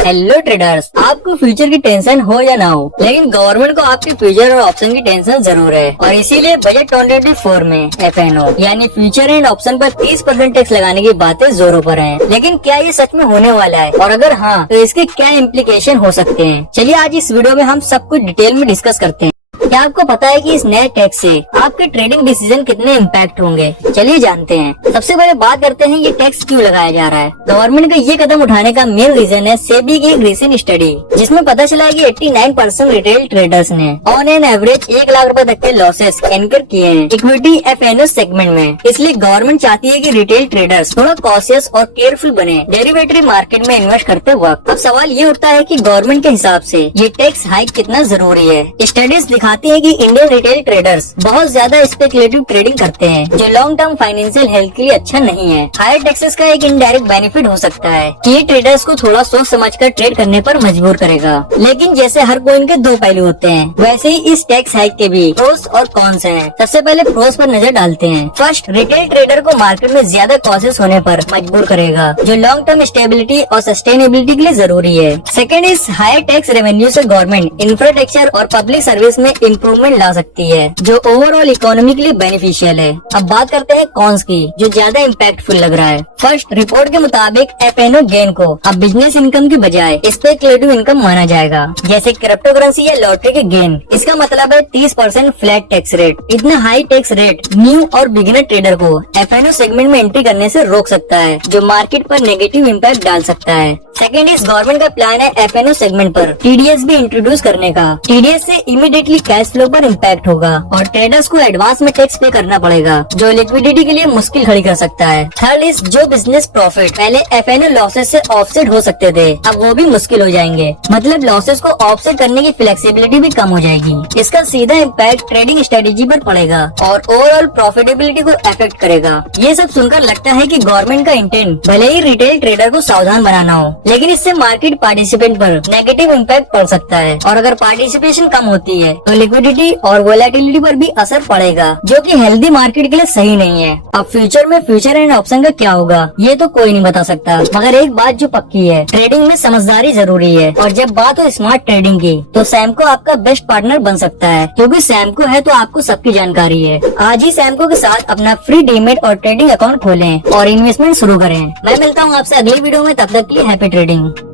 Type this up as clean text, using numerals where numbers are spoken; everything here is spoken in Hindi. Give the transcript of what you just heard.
हेलो ट्रेडर्स, आपको फ्यूचर की टेंशन हो या ना हो, लेकिन गवर्नमेंट को आपके फ्यूचर और ऑप्शन की टेंशन जरूर है। और इसीलिए बजट 2024 में FNO यानी फ्यूचर एंड ऑप्शन पर 30% टैक्स लगाने की बातें जोरों पर हैं। लेकिन क्या ये सच में होने वाला है, और अगर हाँ तो इसके क्या इम्प्लीकेशन हो सकते हैं? चलिए आज इस वीडियो में हम सब कुछ डिटेल में डिस्कस करते हैं। क्या आपको पता है कि इस नए टैक्स से आपके ट्रेडिंग डिसीजन कितने इम्पैक्ट होंगे? चलिए जानते हैं। सबसे पहले बात करते हैं ये टैक्स क्यों लगाया जा रहा है। गवर्नमेंट का ये कदम उठाने का मेन रीजन है सेबी की एक रिसेंट स्टडी, जिसमें पता चला है कि 89% रिटेल ट्रेडर्स ने ऑन एन एवरेज 1 लाख रुपए तक के लॉसेस एनकर किए हैं इक्विटी FNO सेगमेंट में। इसलिए गवर्नमेंट चाहती है कि रिटेल ट्रेडर्स थोड़ा कॉशियस और केयरफुल बने डेरिवेटिव मार्केट में इन्वेस्ट करते वक्त। अब सवाल ये उठता है कि गवर्नमेंट के हिसाब से ये टैक्स हाइक कितना जरूरी है। स्टडीज दिखाती है कि इंडियन रिटेल ट्रेडर्स बहुत ज्यादा स्पेकुलेटिव ट्रेडिंग करते हैं, जो लॉन्ग टर्म फाइनेंशियल हेल्थ के लिए अच्छा नहीं है। हायर टैक्सेस का एक इनडायरेक्ट बेनिफिट हो सकता है कि ये ट्रेडर्स को थोड़ा सोच समझकर ट्रेड करने पर मजबूर करेगा। लेकिन जैसे हर कोइन के दो पहलू होते हैं, वैसे ही इस टैक्स हाइक के भी प्रोस और कॉन्स हैं। सबसे पहले प्रोस पर नजर डालते हैं। फर्स्ट, रिटेल ट्रेडर को मार्केट में ज्यादा कॉशियस होने पर मजबूर करेगा, जो लॉन्ग टर्म स्टेबिलिटी और सस्टेनेबिलिटी के लिए जरूरी है। सेकेंड, इस हायर टैक्स रेवेन्यू से गवर्नमेंट इंफ्रास्ट्रक्चर और पब्लिक सर्विस में इम्प्रूवमेंट ला सकती है, जो ओवरऑल इकोनॉमी के लिए बेनिफिशियल है। अब बात करते हैं कॉन्स की, जो ज्यादा इम्पैक्टफुल लग रहा है। फर्स्ट, रिपोर्ट के मुताबिक FNO गेन को अब बिजनेस इनकम की बजाय स्पेकुलेटिव इनकम माना जाएगा, जैसे क्रिप्टो करेंसी या लॉटरी के गेन। इसका मतलब है 30% फ्लैट टैक्स रेट। इतना हाई टैक्स रेट न्यू और बिगिनर ट्रेडर को FNO सेगमेंट में एंट्री करने से रोक सकता है, जो मार्केट पर नेगेटिव इम्पैक्ट डाल सकता है। सेकेंड, इस गवर्नमेंट का प्लान है FNO सेगमेंट पर TDS भी इंट्रोड्यूस करने का। TDS से इमीडिएटली कैश फ्लो पर इम्पैक्ट होगा और ट्रेडर्स को एडवांस में टैक्स पे करना पड़ेगा, जो लिक्विडिटी के लिए मुश्किल खड़ी कर सकता है। थर्ड, इस जो बिजनेस प्रॉफिट पहले FNO लॉसेस से ऑफसेट हो सकते थे, अब वो भी मुश्किल हो जाएंगे। मतलब लॉसेस को ऑफसेट करने की फ्लेक्सिबिलिटी भी कम हो जाएगी। इसका सीधा इम्पैक्ट ट्रेडिंग स्ट्रेटेजी पर पड़ेगा और ओवरऑल प्रॉफिटेबिलिटी को अफेक्ट करेगा। ये सब सुनकर लगता है कि गवर्नमेंट का इंटेंट भले ही रिटेल ट्रेडर को सावधान बनाना हो, लेकिन इससे मार्केट पार्टिसिपेंट पर नेगेटिव इम्पैक्ट पड़ सकता है। और अगर पार्टिसिपेशन कम होती है तो लिक्विडिटी और वोलेटिलिटी पर भी असर पड़ेगा, जो कि हेल्दी मार्केट के लिए सही नहीं है। अब फ्यूचर में फ्यूचर एंड ऑप्शन का क्या होगा ये तो कोई नहीं बता सकता, मगर एक बात जो पक्की है, ट्रेडिंग में समझदारी जरूरी है। और जब बात हो स्मार्ट ट्रेडिंग की, तो सैमको आपका बेस्ट पार्टनर बन सकता है, क्योंकि सैमको है तो आपको सबकी जानकारी है। आज ही सैमको के साथ अपना फ्री डीमेट और ट्रेडिंग अकाउंट खोलें और इन्वेस्टमेंट शुरू करें। मैं मिलता हूँ आपसे अगली वीडियो में, तब तक के लिए हैप्पी ट्रेडिंग।